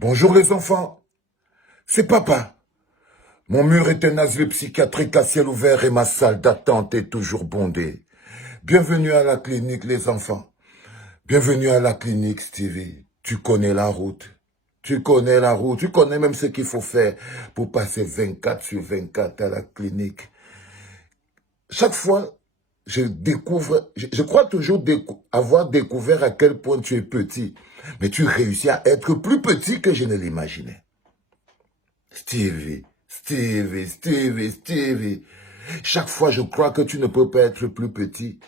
Bonjour les enfants, c'est papa. Mon mur est un asile psychiatrique à ciel ouvert et ma salle d'attente est toujours bondée. Bienvenue à la clinique les enfants. Bienvenue à la clinique Stevie. Tu connais la route. Tu connais la route. Tu connais même ce qu'il faut faire pour passer 24 sur 24 à la clinique. Chaque fois, je découvre, je crois toujours avoir découvert à quel point tu es petit. Mais tu réussis à être plus petit que je ne l'imaginais. Stevie, Stevie, Stevie, Stevie. Chaque fois, je crois que tu ne peux pas être plus petit,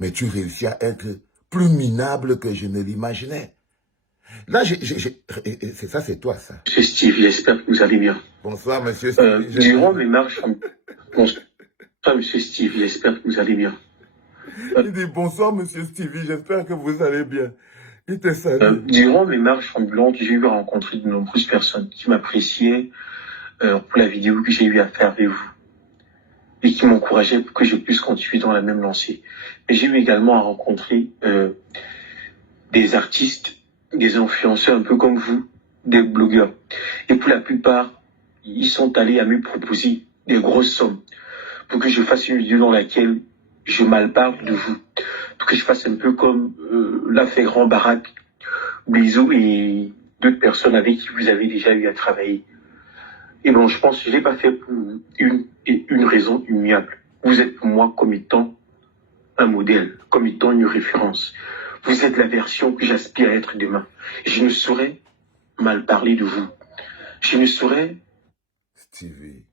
mais tu réussis à être plus minable que je ne l'imaginais. Là, c'est ça, c'est toi, ça. Monsieur Steve, j'espère que vous allez bien. Bonsoir, monsieur Stevie. Durant mes marches, bonsoir, monsieur Steve, j'espère que vous allez bien. Il dit bonsoir, monsieur Stevie, j'espère que vous allez bien. Il te salue. Durant mes marches ambulantes, j'ai eu à rencontrer de nombreuses personnes qui m'appréciaient pour la vidéo que j'ai eu à faire avec vous et qui m'encourageaient pour que je puisse continuer dans la même lancée. Mais j'ai eu également à rencontrer des artistes, des influenceurs un peu comme vous, des blogueurs. Et pour la plupart, ils sont allés à me proposer des grosses sommes pour que je fasse une vidéo dans laquelle je malparle de vous, pour que je fasse un peu comme l'a fait Grand Barack, Bisou et d'autres personnes avec qui vous avez déjà eu à travailler. Et bon, je pense que je ne l'ai pas fait pour une raison immuable. Vous êtes pour moi comme étant un modèle, comme étant une référence. Vous êtes la version que j'aspire à être demain. Je ne saurais mal parler de vous. Je ne saurais... Stevie,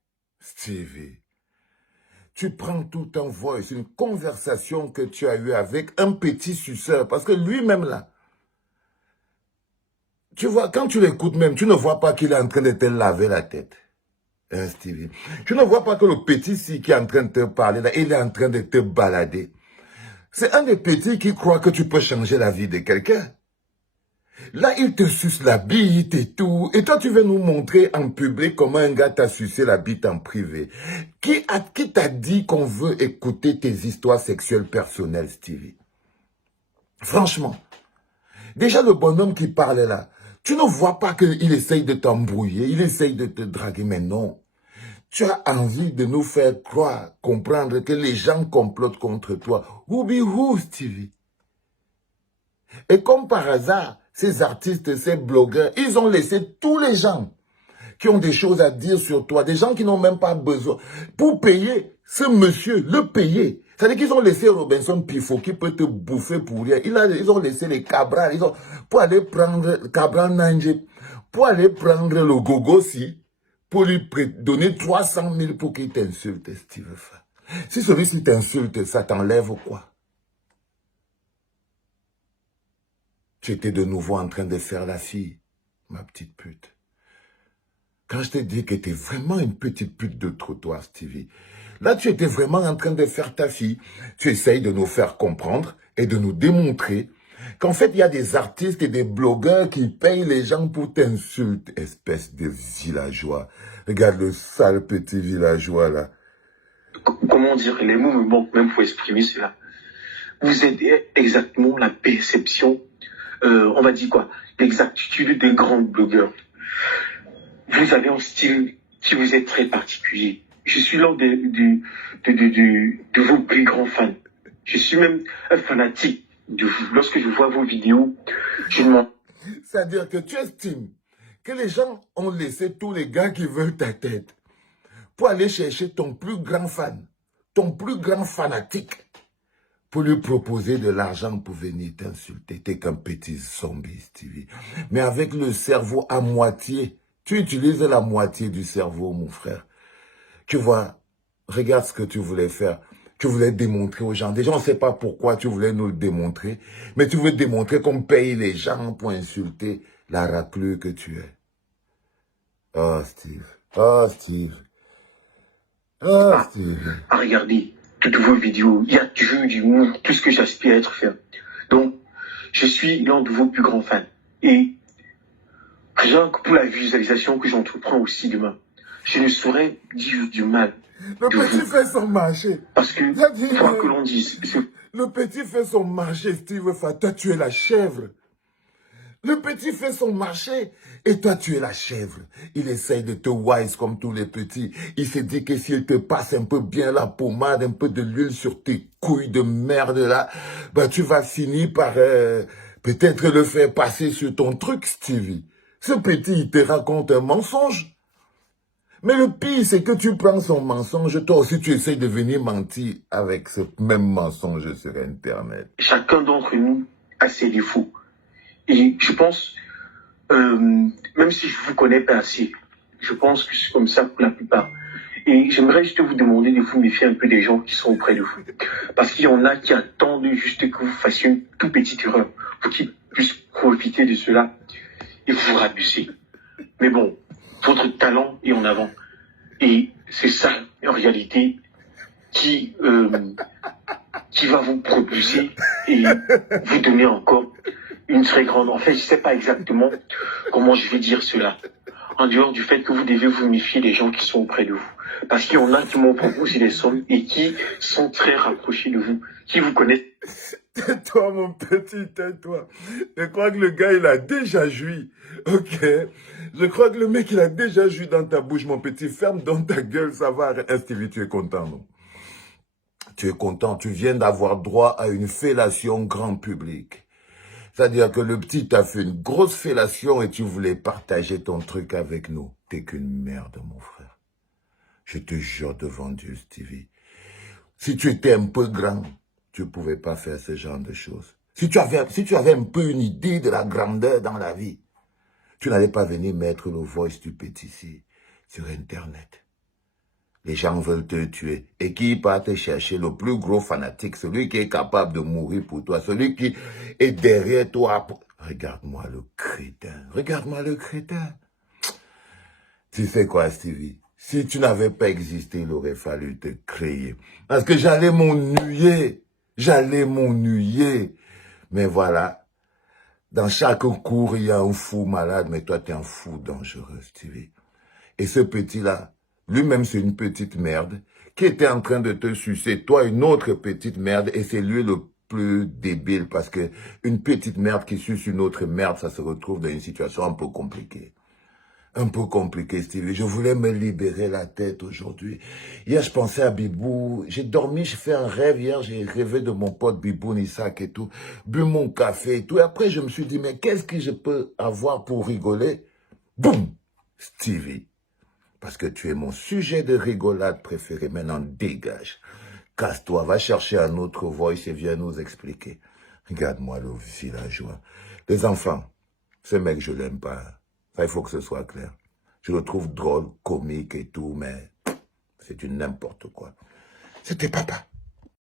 tu prends tout en voice, une conversation que tu as eue avec un petit suceur, parce que lui-même là, tu vois, quand tu l'écoutes même, tu ne vois pas qu'il est en train de te laver la tête. Hein, Stevie? Tu ne vois pas que le petit ci qui est en train de te parler, là, il est en train de te balader. C'est un des petits qui croit que tu peux changer la vie de quelqu'un. Là, il te suce la bite et tout. Et toi, tu veux nous montrer en public comment un gars t'a sucé la bite en privé. Qui t'a dit qu'on veut écouter tes histoires sexuelles personnelles, Stevie? Franchement. Déjà, le bonhomme qui parle là, tu ne vois pas qu'il essaye de t'embrouiller, il essaye de te draguer, mais non. Tu as envie de nous faire croire, comprendre que les gens complotent contre toi. Who be who, Stevie? Et comme par hasard, ces artistes, ces blogueurs, ils ont laissé tous les gens qui ont des choses à dire sur toi, des gens qui n'ont même pas besoin, pour payer ce monsieur, le payer. C'est-à-dire qu'ils ont laissé Robinson Pifo qui peut te bouffer pour rien. Ils ont laissé les Cabral, pour aller prendre Cabral Nanje, pour aller prendre le Gogossi, pour lui donner 300 000 pour qu'il t'insulte, Steve Fa. Si celui-ci t'insulte, ça t'enlève quoi? Tu étais de nouveau en train de faire la fille, ma petite pute. Quand je t'ai dit que tu es vraiment une petite pute de trottoir, Stevie, là, tu étais vraiment en train de faire ta fille. Tu essayes de nous faire comprendre et de nous démontrer qu'en fait, il y a des artistes et des blogueurs qui payent les gens pour t'insulter, espèce de villageois. Regarde le sale petit villageois, là. Comment dire, les mots me manquent même pour exprimer cela. Vous êtes exactement la perception, on va dire quoi, l'exactitude des grands blogueurs. Vous avez un style qui vous est très particulier. Je suis l'un de vos plus grands fans. Je suis même un fanatique de vous. Lorsque je vois vos vidéos, je m'en... C'est-à-dire que tu estimes que les gens ont laissé tous les gars qui veulent ta tête pour aller chercher ton plus grand fan, ton plus grand fanatique, pour lui proposer de l'argent pour venir t'insulter. T'es qu'un petit zombie, Stevie. Mais avec le cerveau à moitié, tu utilises la moitié du cerveau, mon frère. Tu vois, regarde ce que tu voulais faire. Tu voulais démontrer aux gens. Déjà, on ne sait pas pourquoi tu voulais nous le démontrer. Mais tu veux démontrer qu'on paye les gens pour insulter la raclure que tu es. Oh, Steve. Oh, Steve. Oh, Steve. À regarder toutes vos vidéos, il y a toujours du monde, tout ce que j'aspire à être fait. Donc, je suis l'un de vos plus grands fans. Et rien que pour la visualisation que j'entreprends aussi demain, je ne saurais dire du mal. Le petit fait son marché. Parce que, quoi que l'on dise... Le petit fait son marché, Steve Fa. Toi, tu es la chèvre. Le petit fait son marché et toi tu es la chèvre. Il essaye de te wise comme tous les petits. Il se dit que s'il te passe un peu bien la pommade, un peu de l'huile sur tes couilles de merde là, bah tu vas finir par peut-être le faire passer sur ton truc, Stevie. Ce petit, il te raconte un mensonge. Mais le pire, c'est que tu prends son mensonge, toi aussi tu essayes de venir mentir avec ce même mensonge sur Internet. Chacun d'entre nous a ses défauts. Et je pense, même si je vous connais pas assez, je pense que c'est comme ça pour la plupart. Et j'aimerais juste vous demander de vous méfier un peu des gens qui sont auprès de vous. Parce qu'il y en a qui attendent juste que vous fassiez une toute petite erreur pour qu'ils puissent profiter de cela et vous rabaisser. Mais bon, votre talent est en avant. Et c'est ça, en réalité, qui va vous propulser et vous donner encore une très grande... En fait, je ne sais pas exactement comment je vais dire cela. En dehors du fait que vous devez vous méfier des gens qui sont auprès de vous. Parce qu'il y en a qui m'ont proposé des sommes et qui sont très rapprochés de vous, qui vous connaissent. Tais-toi, mon petit, tais-toi. Je crois que le gars, il a déjà joui. Ok? Je crois que le mec, il a déjà joui dans ta bouche, mon petit. Ferme dans ta gueule, ça va. Stevie, tu es content, non? Tu es content. Tu viens d'avoir droit à une fellation grand public. C'est-à-dire que le petit t'a fait une grosse fellation et tu voulais partager ton truc avec nous. T'es qu'une merde, mon frère. Je te jure devant Dieu, Stevie. Si tu étais un peu grand, tu ne pouvais pas faire ce genre de choses. Si tu avais un peu une idée de la grandeur dans la vie, tu n'allais pas venir mettre le voice du petit ici sur Internet. Les gens veulent te tuer. Et qui part te chercher le plus gros fanatique, celui qui est capable de mourir pour toi, celui qui est derrière toi. Regarde-moi le crétin. Regarde-moi le crétin. Tu sais quoi, Stevie? Si tu n'avais pas existé, il aurait fallu te créer. Parce que j'allais m'ennuyer. J'allais m'ennuyer. Mais voilà. Dans chaque cours, il y a un fou malade, mais toi, tu es un fou dangereux, Stevie. Et ce petit-là, lui-même, c'est une petite merde qui était en train de te sucer, toi, une autre petite merde, et c'est lui le plus débile parce que une petite merde qui suce une autre merde, ça se retrouve dans une situation un peu compliquée. Un peu compliqué, Stevie. Je voulais me libérer la tête aujourd'hui. Hier, je pensais à Bibou. J'ai dormi, j'ai fait un rêve. Hier, j'ai rêvé de mon pote Bibou Nissak et tout. Bu mon café et tout. Et après, je me suis dit, mais qu'est-ce que je peux avoir pour rigoler? Boum! Stevie. Parce que tu es mon sujet de rigolade préféré. Maintenant, dégage. Casse-toi, va chercher un autre voice et viens nous expliquer. Regarde-moi le villageois. Les enfants, ce mec, je l'aime pas. Ça, il faut que ce soit clair. Je le trouve drôle, comique et tout, mais c'est du n'importe quoi. C'était papa.